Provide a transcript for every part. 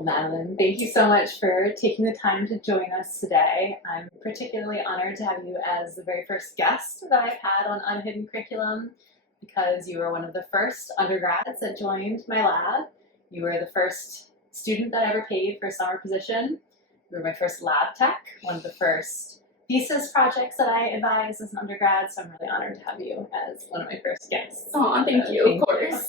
Well, Madeline, thank you so much for taking the time to join us today. I'm particularly honored to have you as the very first guest that I've had on Unhidden Curriculum because you were one of the first undergrads that joined my lab. You were the first student that I ever paid for a summer position. You were my first lab tech, one of the first thesis projects that I advised as an undergrad, so I'm really honored to have you as one of my first guests. Oh, thank you, of course.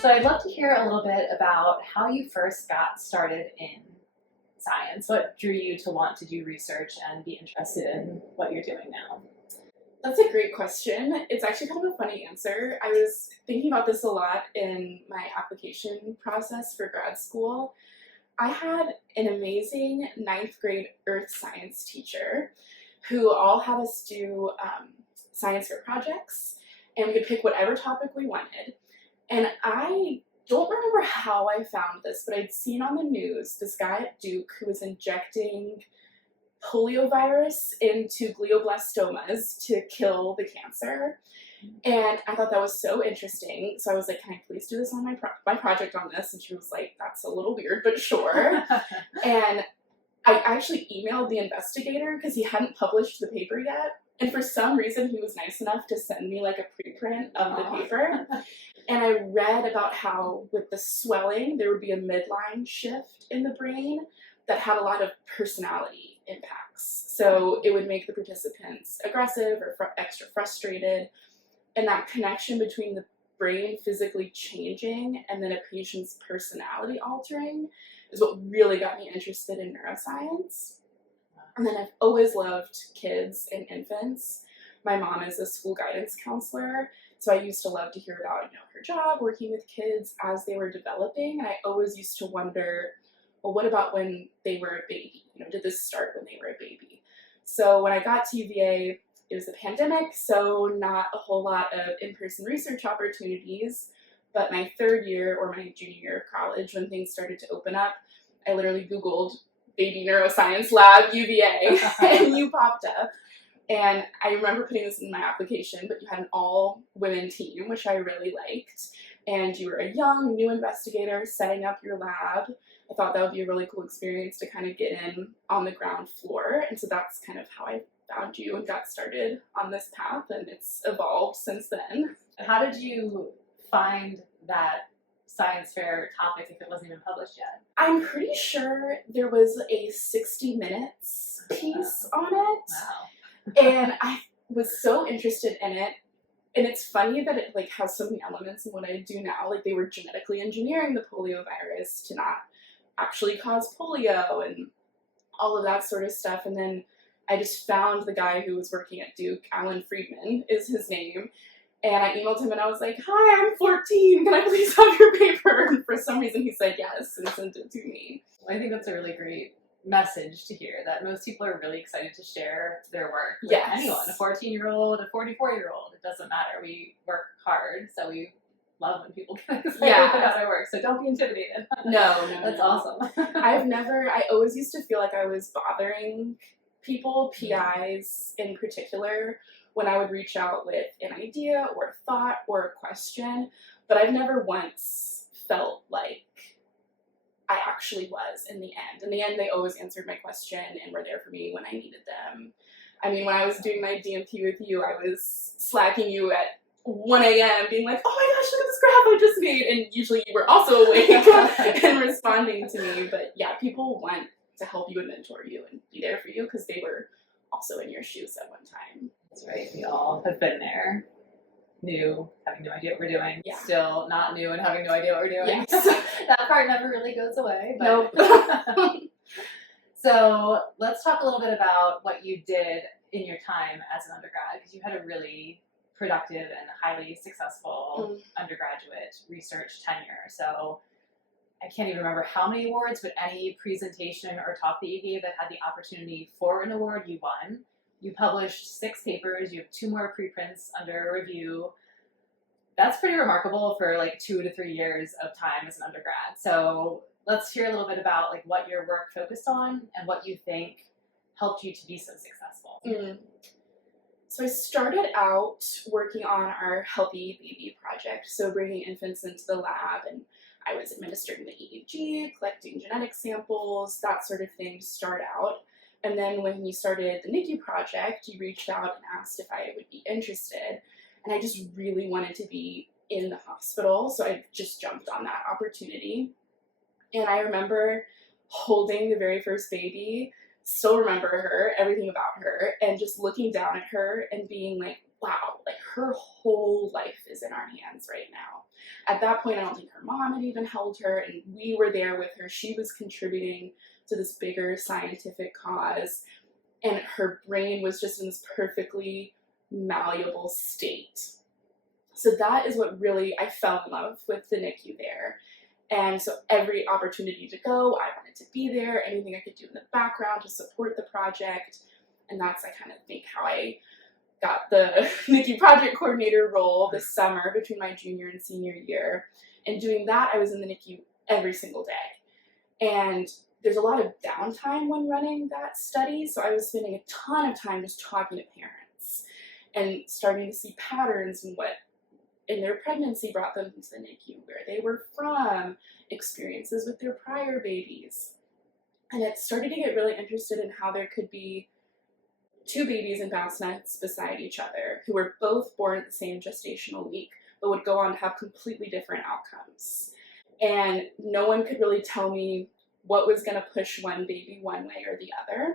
So I'd love to hear a little bit about how you first got started in science. What drew you to want to do research and be interested in what you're doing now? That's a great question. It's actually kind of a funny answer. I was thinking about this a lot in my application process for grad school. I had an amazing 9th grade earth science teacher who all had us do science fair projects, and we could pick whatever topic we wanted. And I don't remember how I found this, but I'd seen on the news this guy at Duke who was injecting poliovirus into glioblastomas to kill the cancer. And I thought that was so interesting. So I was like, can I please do this on my project on this? And she was like, that's a little weird, but sure. And I actually emailed the investigator because he hadn't published the paper yet. And for some reason, he was nice enough to send me like a preprint of the paper. And I read about how with the swelling, there would be a midline shift in the brain that had a lot of personality impacts. So it would make the participants aggressive or extra frustrated. And that connection between the brain physically changing and then a patient's personality altering is what really got me interested in neuroscience. And then I've always loved kids and infants. My mom is a school guidance counselor, so I used to love to hear about, her job working with kids as they were developing. And I always used to wonder, well, what about when they were a baby? Did this start when they were a baby? So when I got to UVA, it was a pandemic, so not a whole lot of in-person research opportunities. But my 3rd year or my junior year of college, when things started to open up, I literally Googled baby neuroscience lab UVA and you popped up. And I remember putting this in my application, but you had an all-women team, which I really liked. And you were a young, new investigator setting up your lab. I thought that would be a really cool experience to kind of get in on the ground floor. And so that's kind of how I found you and got started on this path, and it's evolved since then. How did you find that science fair topic if it wasn't even published yet? I'm pretty sure there was a 60 Minutes piece on it. Wow. And I was so interested in it. And it's funny that it has so many elements in what I do now. They were genetically engineering the polio virus to not actually cause polio and all of that sort of stuff. And then I just found the guy who was working at Duke, Alan Friedman is his name. And I emailed him and I was like, hi, I'm 14. Can I please have your paper? And for some reason he said yes and sent it to me. I think that's a really great message to hear, that most people are really excited to share their work with anyone, a 14-year-old, a 44-year-old. It doesn't matter. We work hard, so we love when people get excited about our work. So don't be intimidated. No. That's awesome. I always used to feel like I was bothering people, PIs in particular, when I would reach out with an idea or a thought or a question, but I've never once felt like I actually was in the end. In the end, they always answered my question and were there for me when I needed them. I mean, when I was doing my DMP with you, I was slacking you at 1 a.m. being like, oh my gosh, look at this graph I just made. And usually you were also awake and responding to me. But yeah, people want to help you and mentor you and be there for you because they were also in your shoes at one time. That's right. We all have been there. New, having no idea what we're doing. Yeah. Still not new and having no idea what we're doing. Yes. That part never really goes away. But Nope. So let's talk a little bit about what you did in your time as an undergrad, because you had a really productive and highly successful undergraduate research tenure. So I can't even remember how many awards, but any presentation or talk that you gave that had the opportunity for an award, you won. You published 6 papers, you have 2 more preprints under review. That's pretty remarkable for like 2 to 3 years of time as an undergrad. So let's hear a little bit about like what your work focused on and what you think helped you to be so successful. So I started out working on our Healthy Baby project, so bringing infants into the lab, and I was administering the EEG, collecting genetic samples, that sort of thing to start out. And then when you started the NICU project, you reached out and asked if I would be interested. And I just really wanted to be in the hospital, so I just jumped on that opportunity. And I remember holding the very first baby, still remember her, everything about her, and just looking down at her and being like, wow, like her whole life is in our hands right now. At that point, I don't think her mom had even held her, and we were there with her. She was contributing to this bigger scientific cause, and her brain was just in this perfectly malleable state. So that is what really, I fell in love with the NICU there. And so every opportunity to go, I wanted to be there, anything I could do in the background to support the project. And that's, I kind of think, how I got the NICU project coordinator role this summer between my junior and senior year. And doing that, I was in the NICU every single day. And there's a lot of downtime when running that study, so I was spending a ton of time just talking to parents and starting to see patterns in what in their pregnancy brought them into the NICU, where they were from, experiences with their prior babies. And it started to get really interested in how there could be 2 babies in bassinets beside each other who were both born at the same gestational week, but would go on to have completely different outcomes. And no one could really tell me what was going to push one baby one way or the other.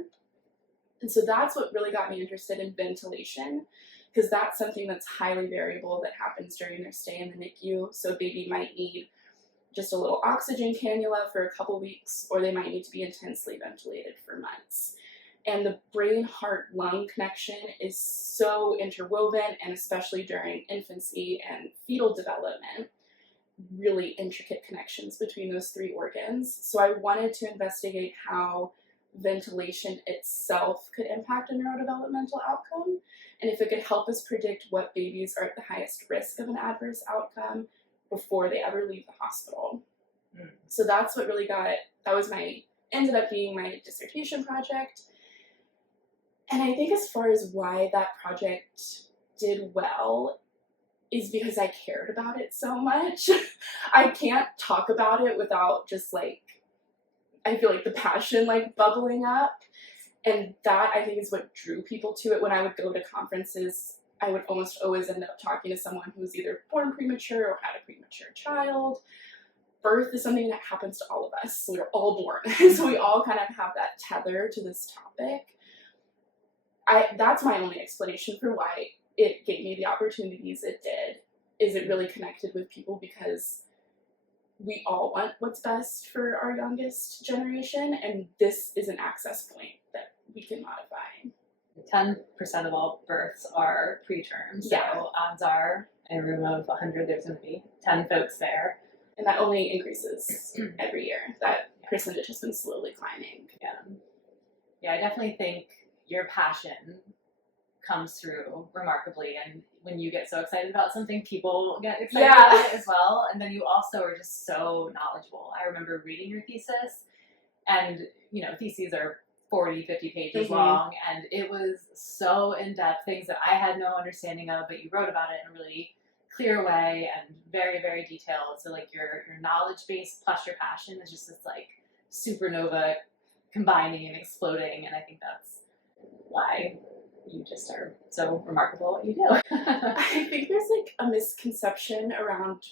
And so that's what really got me interested in ventilation, because that's something that's highly variable that happens during their stay in the NICU. So a baby might need just a little oxygen cannula for a couple weeks, or they might need to be intensely ventilated for months. And the brain-heart-lung connection is so interwoven, and especially during infancy and fetal development, really intricate connections between those 3 organs. So I wanted to investigate how ventilation itself could impact a neurodevelopmental outcome, and if it could help us predict what babies are at the highest risk of an adverse outcome before they ever leave the hospital. So that's what really ended up being my dissertation project. And I think as far as why that project did well is because I cared about it so much. I can't talk about it without just I feel like the passion bubbling up. And that, I think, is what drew people to it. When I would go to conferences, I would almost always end up talking to someone who was either born premature or had a premature child. Birth is something that happens to all of us. We're all born. So we all kind of have that tether to this topic. That's my only explanation for why it gave me the opportunities it did, is it really connected with people, because we all want what's best for our youngest generation, and this is an access point that we can modify. 10% of all births are preterm, so odds are in a room of 100 there's going to be 10 folks there. And that only increases every year. That percentage has been slowly climbing. Yeah, I definitely think your passion comes through remarkably, and when you get so excited about something, people get excited about it as well. And then you also are just so knowledgeable. I remember reading your thesis, and theses are 40, 50 pages long, and it was so in-depth, things that I had no understanding of, but you wrote about it in a really clear way and very, very detailed. So your knowledge base plus your passion is just this supernova combining and exploding, and I think that's why you just are so remarkable at what you do. I think there's a misconception around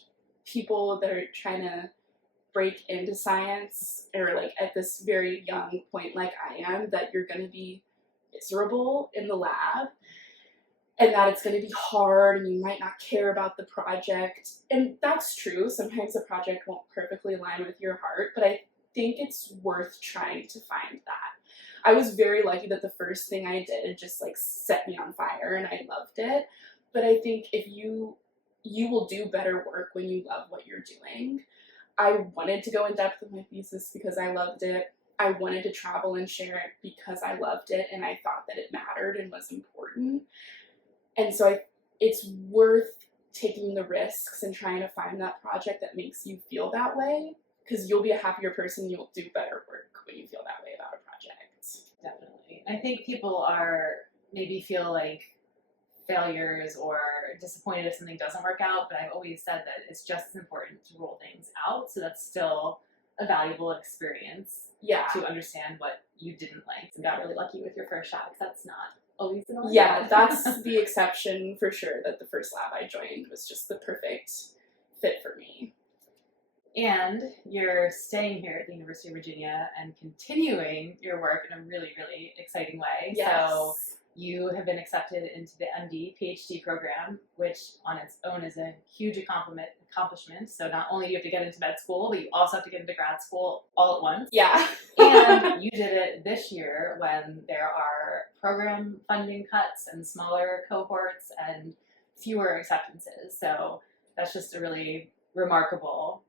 people that are trying to break into science, or at this very young point like I am, that you're going to be miserable in the lab, and that it's going to be hard, and you might not care about the project. And that's true. Sometimes the project won't perfectly align with your heart, but I think it's worth trying to find that. I was very lucky that the first thing I did just set me on fire, and I loved it. but I think if you will do better work when you love what you're doing. I wanted to go in depth with my thesis because I loved it. I wanted to travel and share it because I loved it and I thought that it mattered and was important. And so it's worth taking the risks and trying to find that project that makes you feel that way, because you'll be a happier person, you'll do better work when you feel that way about a project. Definitely. I think people are maybe feel like failures or disappointed if something doesn't work out, but I've always said that it's just as important to roll things out, so that's still a valuable experience to understand what you didn't like. You got really lucky with your first shot, because that's not always the norm. Yeah, that's the exception for sure, that the first lab I joined was just the perfect fit for me. And you're staying here at the University of Virginia and continuing your work in a really, really exciting way. Yes. So you have been accepted into the MD PhD program, which on its own is a huge accomplishment. So not only do you have to get into med school, but you also have to get into grad school all at once. Yeah. And you did it this year when there are program funding cuts and smaller cohorts and fewer acceptances. So that's just a really remarkable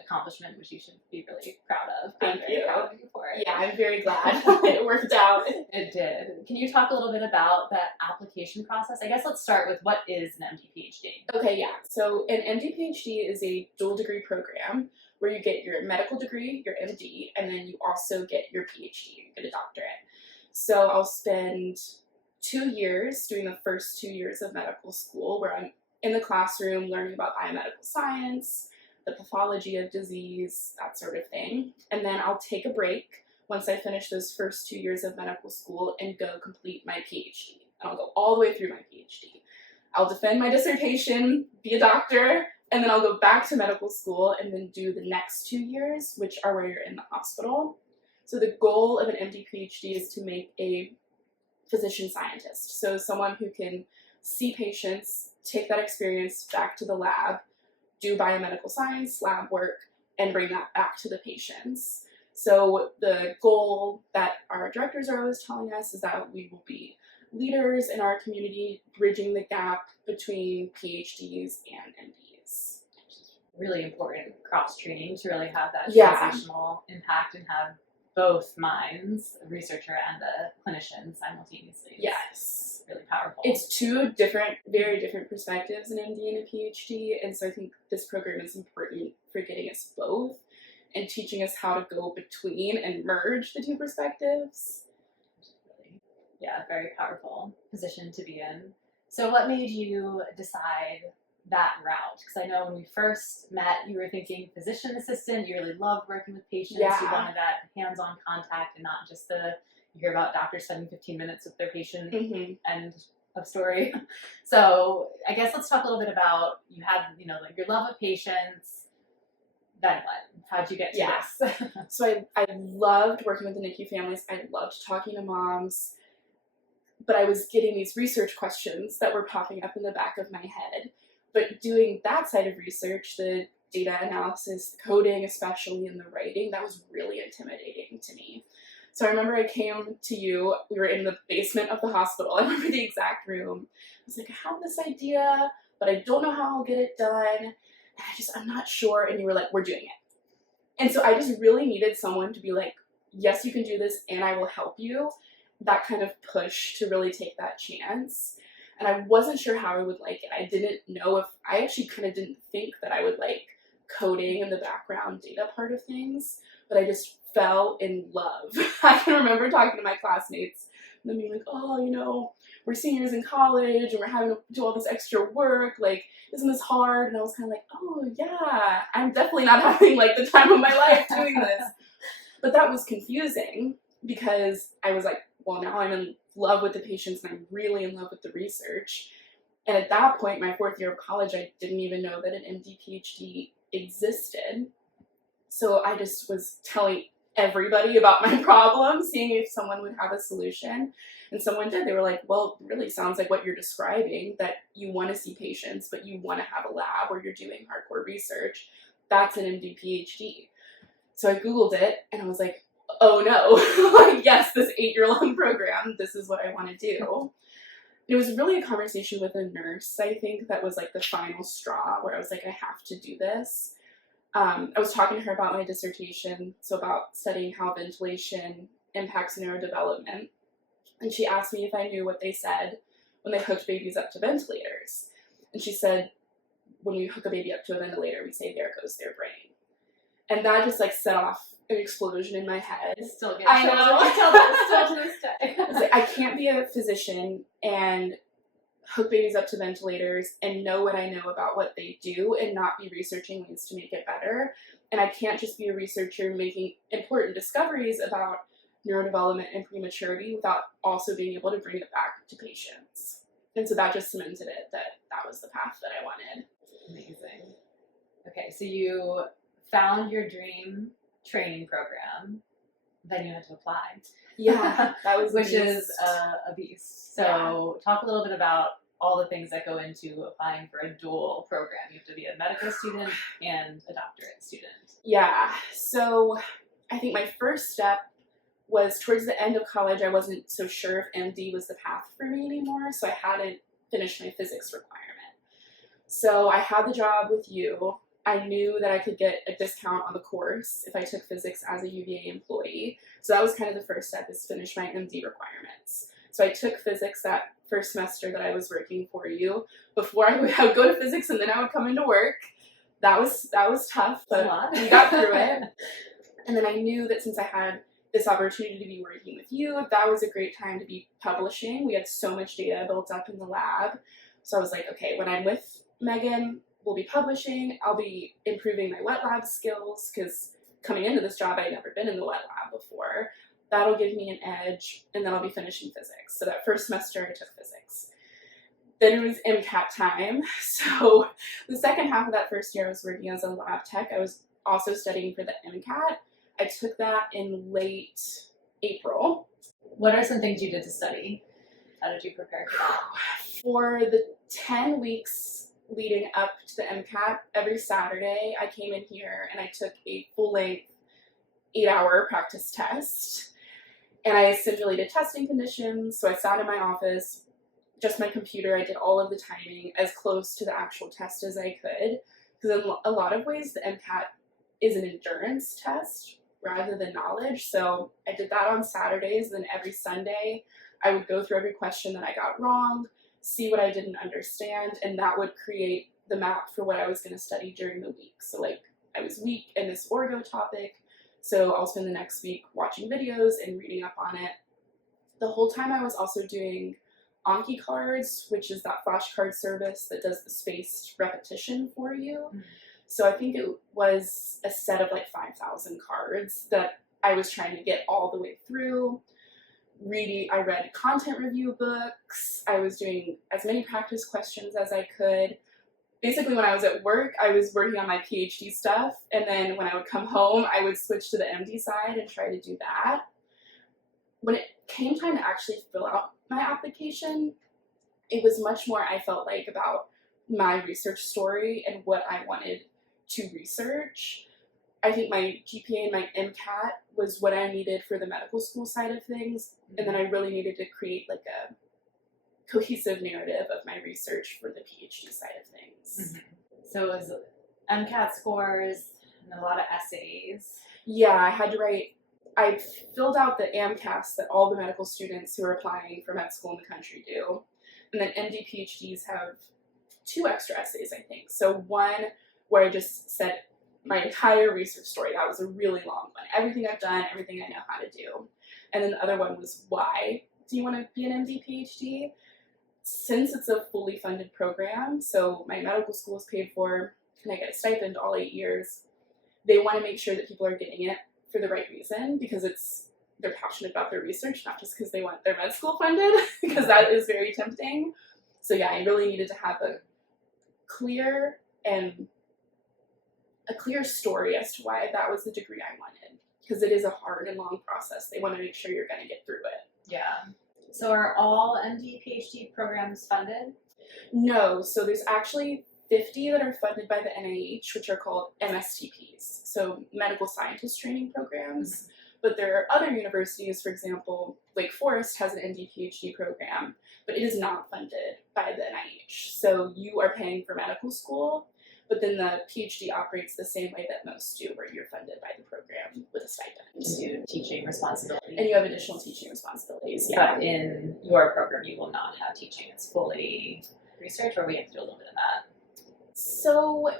accomplishment, which you should be really proud of. Thank you. Proud of you for it. Yeah, I'm very glad it worked out. It did. Can you talk a little bit about that application process? I guess let's start with what is an MD PhD? Okay, yeah. So an MD PhD is a dual degree program where you get your medical degree, your MD, and then you also get your PhD, you get a doctorate. So I'll spend 2 years doing the first 2 years of medical school where I'm in the classroom learning about biomedical science, the pathology of disease, that sort of thing. And then I'll take a break once I finish those first 2 years of medical school and go complete my PhD. And I'll go all the way through my PhD. I'll defend my dissertation, be a doctor, and then I'll go back to medical school and then do the next 2 years, which are where you're in the hospital. So the goal of an MD PhD is to make a physician scientist. So someone who can see patients, take that experience back to the lab, do biomedical science, lab work, and bring that back to the patients. So the goal that our directors are always telling us is that we will be leaders in our community, bridging the gap between PhDs and MDs. Really important cross-training to really have that Yeah. transitional impact and have both minds, a researcher and a clinician simultaneously. Yes. Really powerful. It's two very different perspectives, an MD and a PhD, and so I think this program is important for getting us both and teaching us how to go between and merge the two perspectives. Yeah, very powerful position to be in. So what made you decide that route? Because I know when we first met, you were thinking physician assistant, you really loved working with patients, Yeah. you wanted that hands-on contact and not just you hear about doctors spending 15 minutes with their patient end of story. So I guess let's talk a little bit about, you had, like your love of patients, then what? How'd you get to this? So I loved working with the NICU families. I loved talking to moms, but I was getting these research questions that were popping up in the back of my head. But doing that side of research, the data analysis, the coding, especially in the writing, that was really intimidating to me. So I remember I came to you, we were in the basement of the hospital. I remember the exact room. I was like, I have this idea, but I don't know how I'll get it done. And I'm not sure. And you were like, we're doing it. And so I just really needed someone to be like, yes, you can do this and I will help you. That kind of push to really take that chance. And I wasn't sure how I would like it. I didn't know if, I actually kind of didn't think that I would like coding and the background data part of things, but I just fell in love. I can remember talking to my classmates and them being like, oh, we're seniors in college and we're having to do all this extra work. Like, isn't this hard? And I was kind of like, oh yeah, I'm definitely not having like the time of my life doing this. But that was confusing because I was like, well, now I'm in love with the patients and I'm really in love with the research. And at that point, my 4th year of college, I didn't even know that an MD PhD existed. So I just was telling everybody about my problem, seeing if someone would have a solution. And someone did. They were like, well, it really sounds like what you're describing, that you want to see patients, but you want to have a lab where you're doing hardcore research. That's an MD PhD. So I Googled it and I was like, oh no, like, yes, this 8-year-long program, this is what I want to do. It was really a conversation with a nurse, I think, that was like the final straw where I was like, I have to do this. I was talking to her about my dissertation, so about studying how ventilation impacts neurodevelopment. And she asked me if I knew what they said when they hooked babies up to ventilators. And she said, when we hook a baby up to a ventilator, we say, there goes their brain. And that just like set off an explosion in my head. I still get I chills know. when you tell that still to this day. I was like, I can't be a physician and hook babies up to ventilators and know what I know about what they do and not be researching ways to make it better. And I can't just be a researcher making important discoveries about neurodevelopment and prematurity without also being able to bring it back to patients. And so that just cemented it that that was the path that I wanted. Amazing. Okay, so you found your dream training program, then you had to apply. Yeah, that was which is a beast. So talk a little bit about all the things that go into applying for a dual program. You have to be a medical student and a doctorate student. Yeah, so I think my first step was towards the end of college. I wasn't so sure if MD was the path for me anymore, so I hadn't finished my physics requirement. So I had the job with you. I knew that I could get a discount on the course if I took physics as a UVA employee. So that was kind of the first step, is finish my MD requirements. So I took physics that first semester that I was working for you. Before I would go to physics and then I would come into work. That was tough, but we got through it. And then I knew that since I had this opportunity to be working with you, that was a great time to be publishing. We had so much data built up in the lab. So I was like, okay, when I'm with Megan, we'll be publishing. I'll be improving my wet lab skills, because coming into this job, I'd never been in the wet lab before. That'll give me an edge, and then I'll be finishing physics. So that first semester, I took physics. Then it was MCAT time. So the second half of that first year, I was working as a lab tech. I was also studying for the MCAT. I took that in late April. What are some things you did to study? How did you prepare for that? For the 10 weeks leading up to the MCAT, every Saturday I came in here and I took a full-length 8-hour practice test. And I simulated testing conditions. So I sat in my office, just my computer. I did all of the timing as close to the actual test as I could. Because in a lot of ways, the MCAT is an endurance test rather than knowledge. So I did that on Saturdays. Then every Sunday, I would go through every question that I got wrong, see what I didn't understand, and that would create the map for what I was going to study during the week. So like, I was weak in this orgo topic, so I'll spend the next week watching videos and reading up on it. The whole time I was also doing Anki cards, which is that flashcard service that does the spaced repetition for you. Mm-hmm. So I think it was a set of like 5,000 cards that I was trying to get all the way through. I read content review books. I was doing as many practice questions as I could. Basically, when I was at work, I was working on my PhD stuff. And then when I would come home, I would switch to the MD side and try to do that. When it came time to actually fill out my application, it was much more, I felt like, about my research story and what I wanted to research. I think my GPA and my MCAT was what I needed for the medical school side of things. And then I really needed to create like a cohesive narrative of my research for the PhD side of things. Mm-hmm. So it was MCAT scores and a lot of essays. Yeah, I filled out the AMCAS that all the medical students who are applying for med school in the country do. And then MD PhDs have 2 extra essays, I think. So one where I just said my entire research story. That was a really long one. Everything I've done, everything I know how to do. And then the other one was, why do you want to be an MD PhD? Since it's a fully funded program, so my medical school is paid for, and I get a stipend all 8 years, they want to make sure that people are getting it for the right reason, because they're passionate about their research, not just because they want their med school funded, because that is very tempting. So yeah, I really needed to have a clear story as to why that was the degree I wanted, because it is a hard and long process. They want to make sure you're going to get through it. Yeah. So are all MD, PhD programs funded? No. So there's actually 50 that are funded by the NIH, which are called MSTPs, so medical scientist training programs. Mm-hmm. But there are other universities, for example, Wake Forest has an MD PhD program, but it is not funded by the NIH. So you are paying for medical school, but then the PhD operates the same way that most do, where you're funded by the program with a stipend. To teaching responsibility. And you have additional teaching responsibilities. Yeah. But in your program, you will not have teaching. It's fully research, or we have to do a little bit of that. So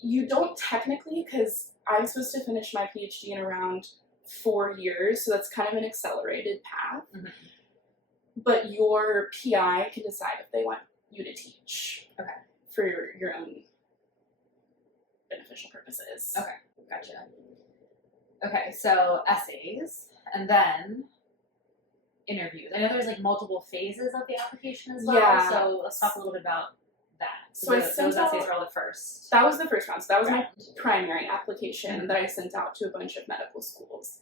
you don't technically, because I'm supposed to finish my PhD in around 4 years, so that's kind of an accelerated path. Mm-hmm. But your PI can decide if they want you to teach. Okay. For your own beneficial purposes. Okay, gotcha. Okay, so essays, and then interviews. I know there's like multiple phases of the application as well, Yeah. so let's talk a little bit about that. So I those sent out, essays are all the first. That was the first one. So that was my Right. primary application that I sent out to a bunch of medical schools.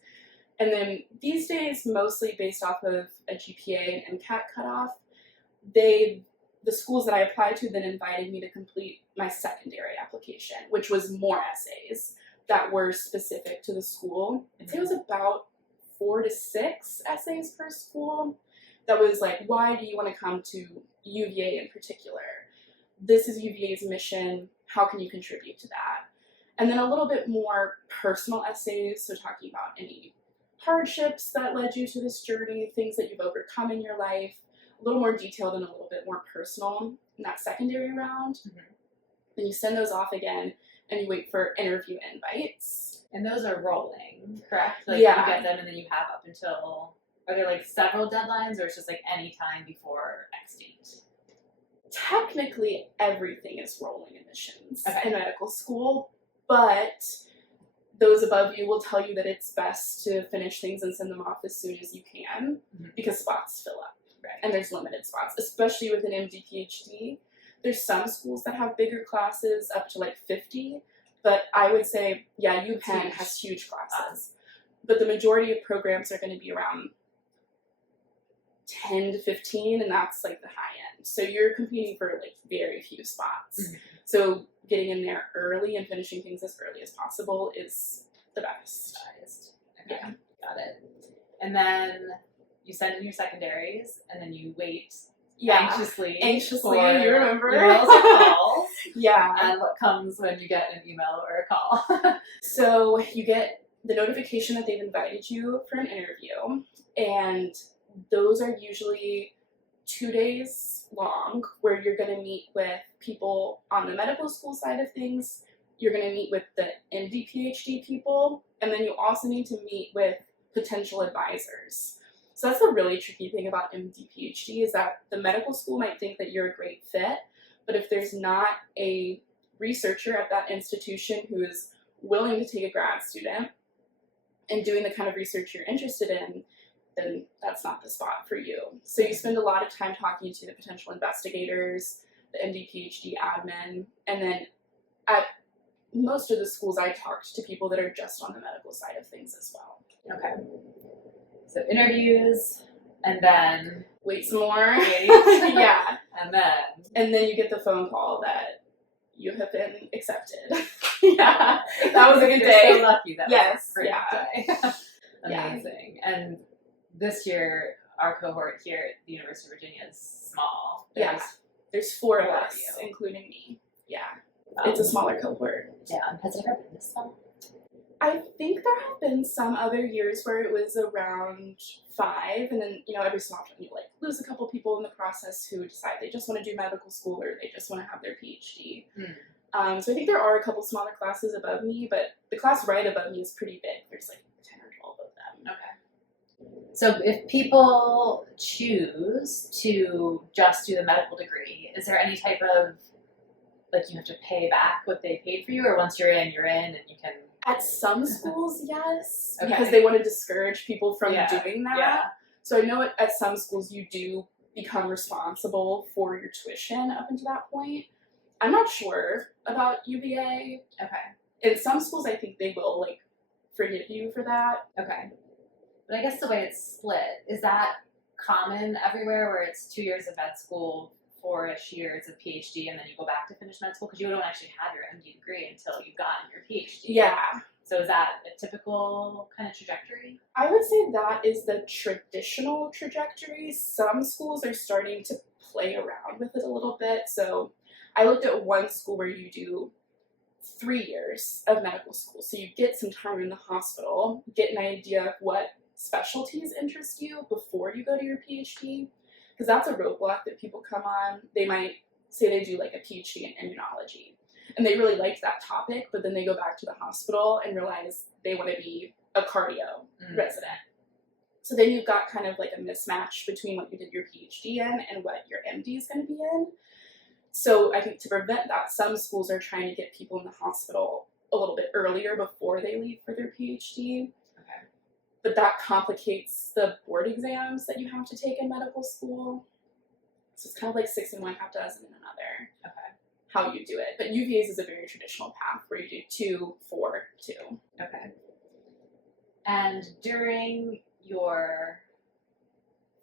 And then these days, mostly based off of a GPA and MCAT cutoff, the schools that I applied to then invited me to complete my secondary application, which was more essays that were specific to the school. I'd say it was about 4 to 6 essays per school. That was like, why do you want to come to UVA in particular? This is UVA's mission. How can you contribute to that? And then a little bit more personal essays, so talking about any hardships that led you to this journey, things that you've overcome in your life, a little more detailed and a little bit more personal in that secondary round. Mm-hmm. Then you send those off again and you wait for interview invites. And those are rolling, correct? Like Yeah. you get them and then you have up until, are there like several deadlines, or it's just like any time before X date? Technically, everything is rolling admissions Okay. in medical school, but those above you will tell you that it's best to finish things and send them off as soon as you can, because spots fill up. Right. And there's limited spots, especially with an MD PhD. There's some schools that have bigger classes, up to like 50, but I would say, yeah, UPenn has huge classes. But the majority of programs are going to be around 10 to 15, and that's like the high end. So you're competing for like very few spots. Mm-hmm. So getting in there early and finishing things as early as possible is the best. Okay, got it. And then you send in your secondaries, and then you wait anxiously Anxiously, for you remember? emails or calls. Yeah. And what comes when you get an email or a call? So you get the notification that they've invited you for an interview, and those are usually 2 days long, where you're going to meet with people on the medical school side of things. You're going to meet with the MD PhD people, and then you also need to meet with potential advisors. So that's the really tricky thing about MD PhD, is that the medical school might think that you're a great fit, but if there's not a researcher at that institution who is willing to take a grad student and doing the kind of research you're interested in, then that's not the spot for you. So you spend a lot of time talking to the potential investigators, the MD PhD admin, and then at most of the schools I talked to people that are just on the medical side of things as well. Okay. So interviews, and then wait some more. wait, Yeah. and then you get the phone call that you have been accepted. Yeah, that was a good day. You're so lucky. That was a great Yeah. day. Amazing. Yeah. And this year, our cohort here at the University of Virginia is small. There's 4 of four of us, you. including me. Yeah, it's a smaller cohort. Yeah. Has it ever been this small? I think there have been some other years where it was around 5, and then, every so often you lose a couple people in the process who decide they just want to do medical school or they just want to have their PhD. So I think there are a couple smaller classes above me, but the class right above me is pretty big. There's 10 or 12 of them. Okay. So if people choose to just do the medical degree, is there any type of, you have to pay back what they paid for you, or once you're in, and you can... At some schools, yes, Okay. because they want to discourage people from doing that. Yeah. So I know at some schools you do become responsible for your tuition up until that point. I'm not sure about UVA. Okay. In some schools, I think they will forgive you for that. Okay. But I guess the way it's split, is that common everywhere, where it's 2 years of med school, 4-ish years of PhD, and then you go back to finish med school? Because you don't actually have your MD degree until you've gotten your PhD. Yeah. So is that a typical kind of trajectory? I would say that is the traditional trajectory. Some schools are starting to play around with it a little bit. So I looked at one school where you do 3 years of medical school. So you get some time in the hospital, get an idea of what specialties interest you before you go to your PhD. Because that's a roadblock that people come on. They might say they do like a PhD in immunology and they really liked that topic, but then they go back to the hospital and realize they want to be a cardio resident. So then you've got kind of like a mismatch between what you did your PhD in and what your MD is going to be in. So I think to prevent that, some schools are trying to get people in the hospital a little bit earlier before they leave for their PhD. Okay. But that complicates the board exams that you have to take in medical school. So it's kind of like 6 in one, half dozen in another. Okay. How you do it. But UVA's is a very traditional path where you do 2, 4, 2. Okay. And during your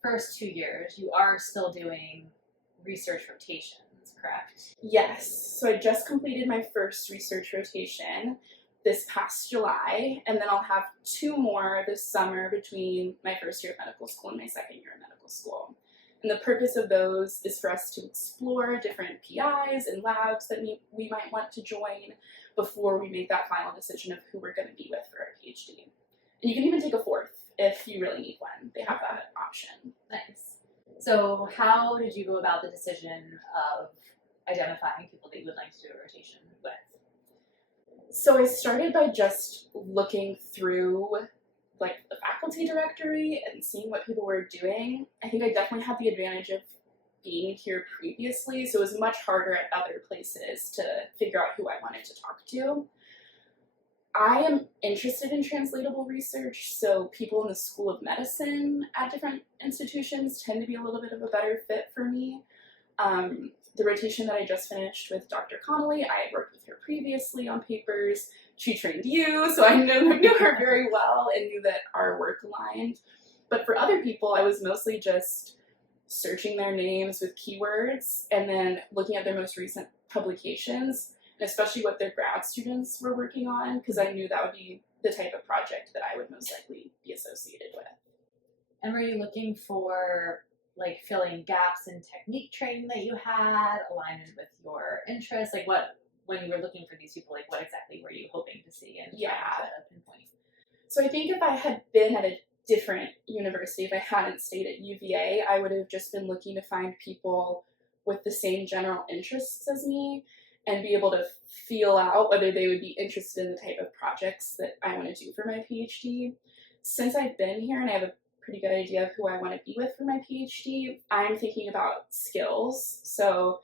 first 2 years, you are still doing research rotations, correct? Yes. So I just completed my first research rotation this past July, and then I'll have 2 more this summer between my first year of medical school and my second year of medical school. And the purpose of those is for us to explore different PIs and labs that we might want to join before we make that final decision of who we're going to be with for our PhD. And you can even take a 4th if you really need one. They have that option. Nice. So how did you go about the decision of identifying people that you would like to do a rotation with? So I started by just looking through like the faculty directory and seeing what people were doing. I think I definitely had the advantage of being here previously, so it was much harder at other places to figure out who I wanted to talk to. I am interested in translatable research, so people in the School of Medicine at different institutions tend to be a little bit of a better fit for me. The rotation that I just finished with Dr. Connolly, I had worked with her previously on papers. She trained you, so I knew her very well and knew that our work aligned. But for other people, I was mostly just searching their names with keywords and then looking at their most recent publications, and especially what their grad students were working on, because I knew that would be the type of project that I would most likely be associated with. And were you looking for like filling gaps in technique training that you had, alignment with your interests? Like when you were looking for these people, like what exactly were you hoping to see and trying to pinpoint? So I think if I had been at a different university, if I hadn't stayed at UVA, I would have just been looking to find people with the same general interests as me and be able to feel out whether they would be interested in the type of projects that I want to do for my PhD. Since I've been here and I have a pretty good idea of who I want to be with for my PhD, I'm thinking about skills. So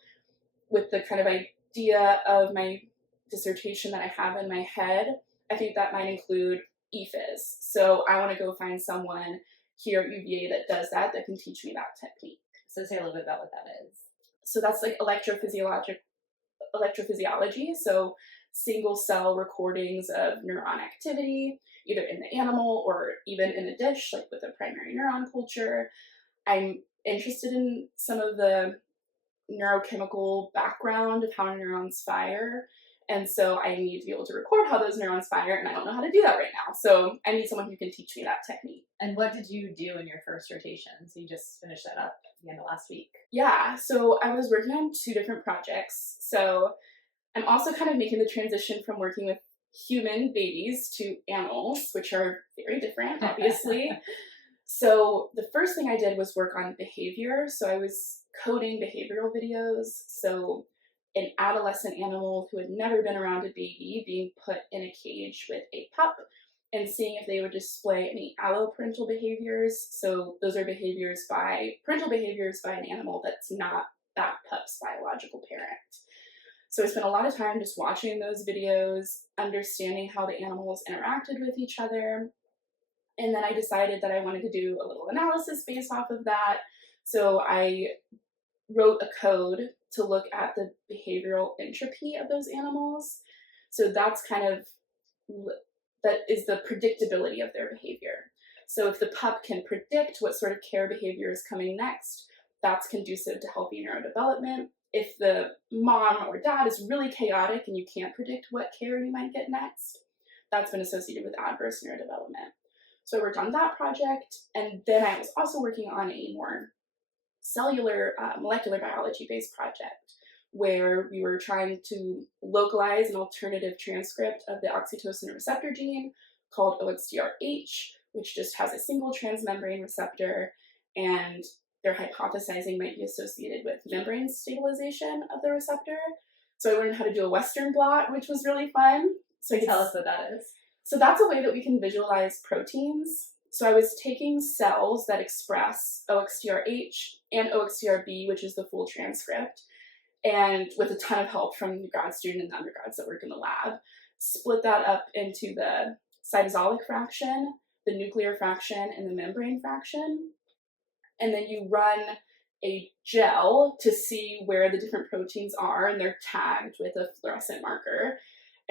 with the kind of idea of my dissertation that I have in my head, I think that might include EPhys. So I want to go find someone here at UVA that does that can teach me that technique. So say a little bit about what that is. So that's like electrophysiology. So single cell recordings of neuron activity, either in the animal or even in a dish, like with a primary neuron culture. I'm interested in some of the neurochemical background of how neurons fire. And so I need to be able to record how those neurons fire, and I don't know how to do that right now. So I need someone who can teach me that technique. And what did you do in your first rotation? So you just finished that up at the end of last week. Yeah, so I was working on 2 different projects. So I'm also kind of making the transition from working with human babies to animals, which are very different, obviously. So the first thing I did was work on behavior. So I was coding behavioral videos. So an adolescent animal who had never been around a baby being put in a cage with a pup and seeing if they would display any alloparental behaviors. So those are parental behaviors by an animal that's not that pup's biological parent. So I spent a lot of time just watching those videos, understanding how the animals interacted with each other. And then I decided that I wanted to do a little analysis based off of that. So I wrote a code to look at the behavioral entropy of those animals. So that's that is the predictability of their behavior. So if the pup can predict what sort of care behavior is coming next, that's conducive to healthy neurodevelopment. If the mom or dad is really chaotic and you can't predict what care you might get next, that's been associated with adverse neurodevelopment. So I worked on that project, and then I was also working on a more cellular molecular biology-based project where we were trying to localize an alternative transcript of the oxytocin receptor gene called OXDRH, which just has a single transmembrane receptor, and they're hypothesizing might be associated with membrane stabilization of the receptor. So I learned how to do a Western blot, which was really fun. So I could Tell us what that is. So that's a way that we can visualize proteins. So I was taking cells that express OXDRH and OXDRB, which is the full transcript, and with a ton of help from the grad student and the undergrads that work in the lab, split that up into the cytosolic fraction, the nuclear fraction, and the membrane fraction. And then you run a gel to see where the different proteins are, and they're tagged with a fluorescent marker.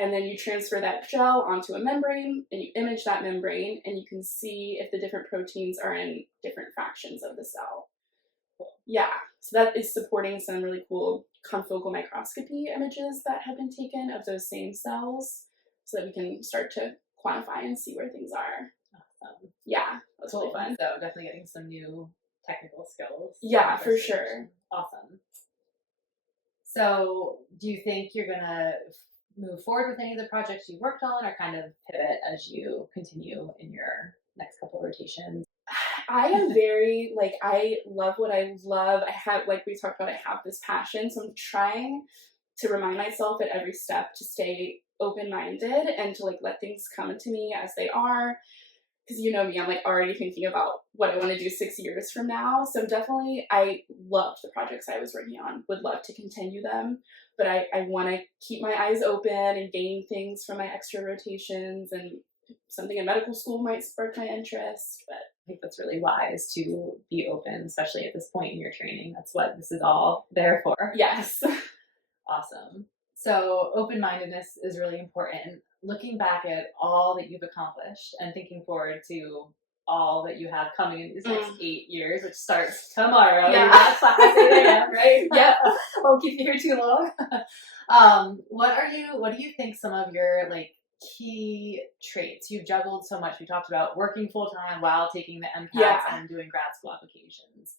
And then you transfer that gel onto a membrane, and you image that membrane, and you can see if the different proteins are in different fractions of the cell. Yeah, so that is supporting some really cool confocal microscopy images that have been taken of those same cells so that we can start to quantify and see where things are. Yeah, that's really fun. So definitely getting some new technical skills. Yeah, for sure. Awesome. So do you think you're going to move forward with any of the projects you worked on or kind of pivot as you continue in your next couple rotations? I am very, I love what I love. I have, like we talked about, I have this passion. So I'm trying to remind myself at every step to stay open-minded and to, let things come to me as they are. Because you know me, I'm, already thinking about what I want to do 6 years from now. So definitely, I loved the projects I was working on, would love to continue them. But I want to keep my eyes open and gain things from my extra rotations, and something in medical school might spark my interest. But I think that's really wise to be open, especially at this point in your training. That's what this is all there for. Yes. Awesome. So open-mindedness is really important. Looking back at all that you've accomplished and thinking forward to all that you have coming in these next 8 years, which starts tomorrow. Yeah. That's not to say that, right? Yep. Won't keep you here too long. What do you think some of your key traits? You've juggled so much. We talked about working full time while taking the MCATs and doing grad school applications.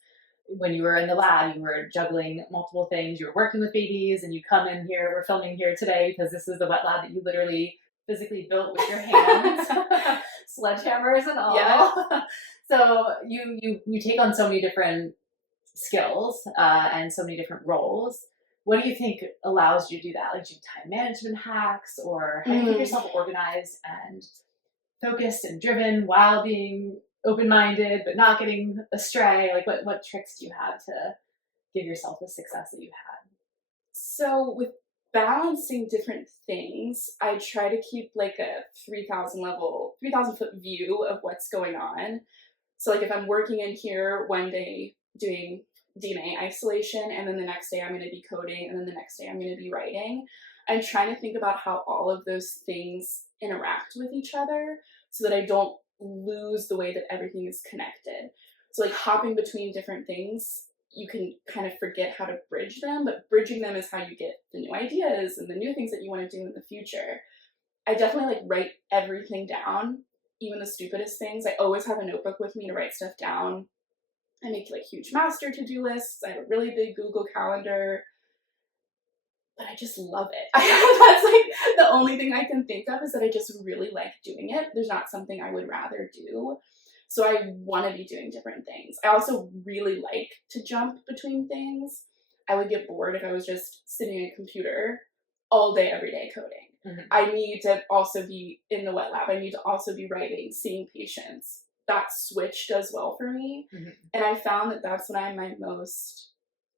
When you were in the lab, you were juggling multiple things. You were working with babies, and you come in here. We're filming here today because this is the wet lab that you literally physically built with your hands, sledgehammers and all. Yeah. So you take on so many different skills and so many different roles. What do you think allows you to do that? Do you time management hacks, or how do you keep yourself organized and focused and driven while being open-minded but not getting astray? What tricks do you have to give yourself the success that you've had? So with balancing different things, I try to keep a 3,000 foot view of what's going on. So if I'm working in here one day doing DNA isolation, and then the next day I'm going to be coding, and then the next day I'm going to be writing, I'm trying to think about how all of those things interact with each other so that I don't lose the way that everything is connected. So hopping between different things, you can kind of forget how to bridge them, but bridging them is how you get the new ideas and the new things that you want to do in the future. I definitely write everything down, even the stupidest things. I always have a notebook with me to write stuff down. I make huge master to-do lists. I have a really big Google Calendar, but I just love it. That's the only thing I can think of is that I just really like doing it. There's not something I would rather do. So I want to be doing different things. I also really like to jump between things. I would get bored if I was just sitting at a computer all day, every day coding. Mm-hmm. I need to also be in the wet lab. I need to also be writing, seeing patients. That switch does well for me. Mm-hmm. And I found that that's when I'm my most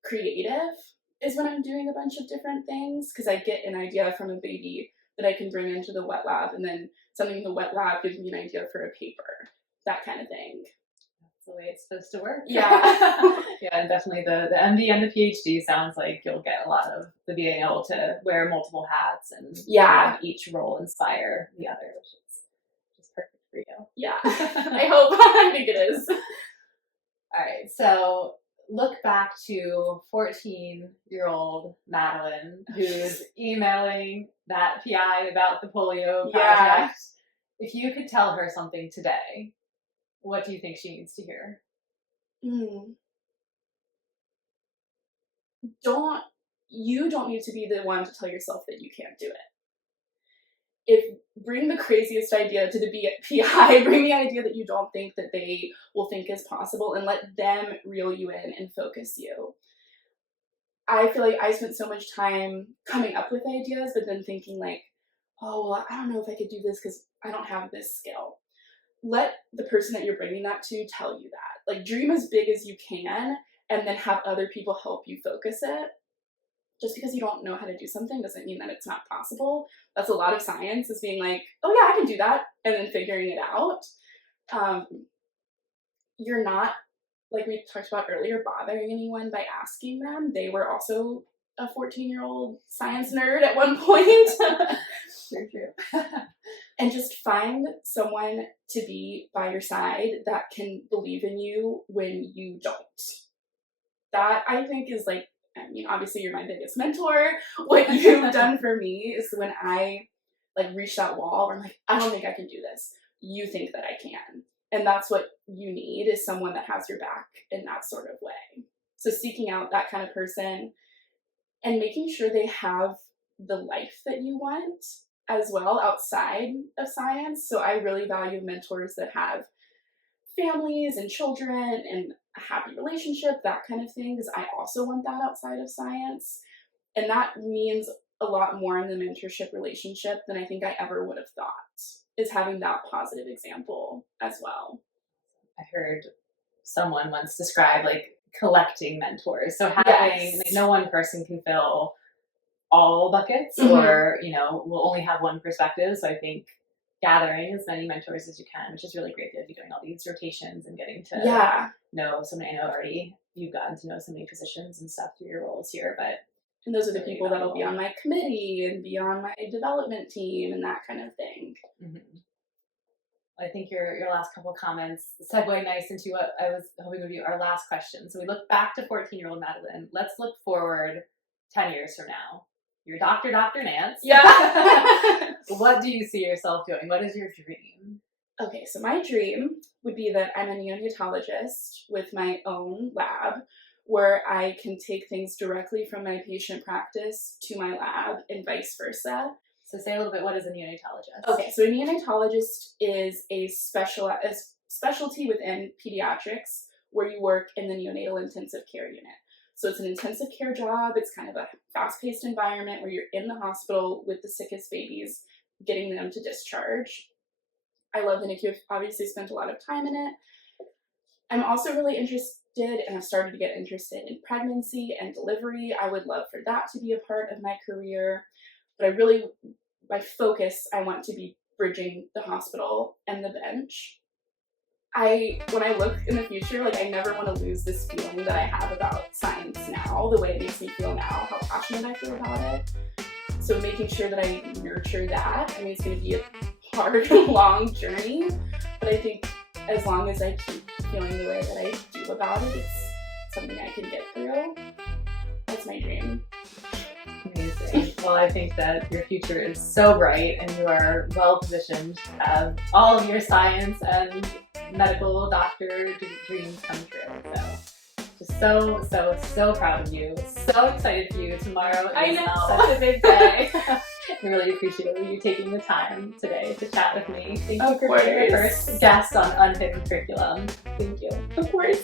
creative, is when I'm doing a bunch of different things, because I get an idea from a baby that I can bring into the wet lab, and then something in the wet lab gives me an idea for a paper. That kind of thing. That's the way it's supposed to work. Yeah. Yeah, and definitely the MD and the PhD sounds like you'll get a lot of the being able to wear multiple hats and have each role inspire the other, which is perfect for you. Yeah. I hope. I think it is. All right. So look back to 14-year-old Madeline, who's emailing that PI about the polio project, if you could tell her something today, what do you think she needs to hear? You don't need to be the one to tell yourself that you can't do it. Bring the craziest idea to the PI, bring the idea that you don't think that they will think is possible, and let them reel you in and focus you. I feel like I spent so much time coming up with ideas, but then thinking like, oh, well, I don't know if I could do this because I don't have this skill. Let the person that you're bringing that to tell you that. Like, dream as big as you can, and then have other people help you focus it. Just because you don't know how to do something doesn't mean that it's not possible. That's a lot of science, is being like, oh yeah, I can do that, and then figuring it out. You're not, like we talked about earlier, bothering anyone by asking them. They were also a 14-year-old science nerd at one point. Very true. And just find someone to be by your side that can believe in you when you don't. That, I think, is like, I mean, obviously you're my biggest mentor. What you've done for me is when I like reach that wall where I'm like, I don't think I can do this. You think that I can. And that's what you need, is someone that has your back in that sort of way. So seeking out that kind of person and making sure they have the life that you want as well outside of science. So I really value mentors that have families and children and a happy relationship, that kind of thing, because I also want that outside of science. And that means a lot more in the mentorship relationship than I think I ever would have thought, is having that positive example as well. I heard someone once describe like collecting mentors. So having like, no one person can fill all buckets, or we'll only have one perspective. So I think gathering as many mentors as you can, which is really great that you're doing all these rotations and getting to know so many. I know already you've gotten to know so many physicians and stuff through your roles here, and those are the people that'll be on my committee and be on my development team and that kind of thing. I think your last couple of comments segue nice into what I was hoping would be our last question. So we look back to 14-year-old Madeline. Let's look forward 10 years from now. You're Dr. Nance. Yeah. What do you see yourself doing? What is your dream? Okay, so my dream would be that I'm a neonatologist with my own lab, where I can take things directly from my patient practice to my lab and vice versa. So say a little bit, what is a neonatologist? Okay, so a neonatologist is a specialty within pediatrics where you work in the neonatal intensive care unit. So it's an intensive care job. It's kind of a fast-paced environment where you're in the hospital with the sickest babies, getting them to discharge. I love the NICU. I've obviously spent a lot of time in it. I'm also really interested, and I've started to get interested in pregnancy and delivery. I would love for that to be a part of my career. But my focus, I want to be bridging the hospital and the bench. When I look in the future, like, I never want to lose this feeling that I have about science now, the way it makes me feel now, how passionate I feel about it. So making sure that I nurture that. I mean, it's going to be a hard, long journey, but I think as long as I keep feeling the way that I do about it, it's something I can get through. That's my dream. Amazing. Well, I think that your future is so bright, and you are well positioned to have all of your science and medical doctor dreams come true. So just so proud of you. So excited for you. Tomorrow is such a big day. I really appreciate you taking the time today to chat with me. Thank you for being your first guest on Unhidden Curriculum. Thank you. Of course.